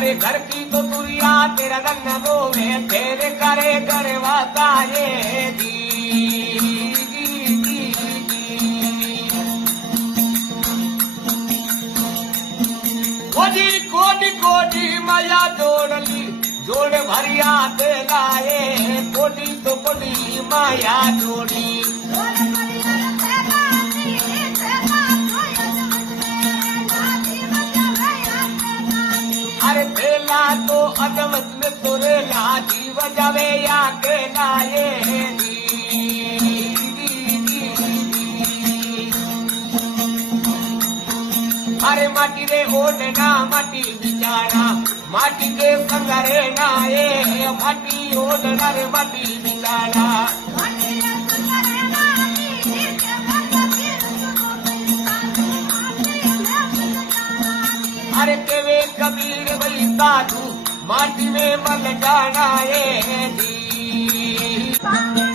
अरे घर की तो दुनिया तेरा रंग रोवे तेरे करे करवाता ये दी कोडी कोडी कोडी माया जोड़ली जोड़ भरिया ते लाए कोडी तो कोडी माया जोड़ी अरे तेला तो अदमत में तुरे ला जीव जावे या के लाए अरे माटी रे ओढ़ना माटी बिचारा माटी के संगरे नाए माटी ओढ़ना रे माटी बिचारा अरे केवे कबीर भाई साधु माटी में मल जाना ये दी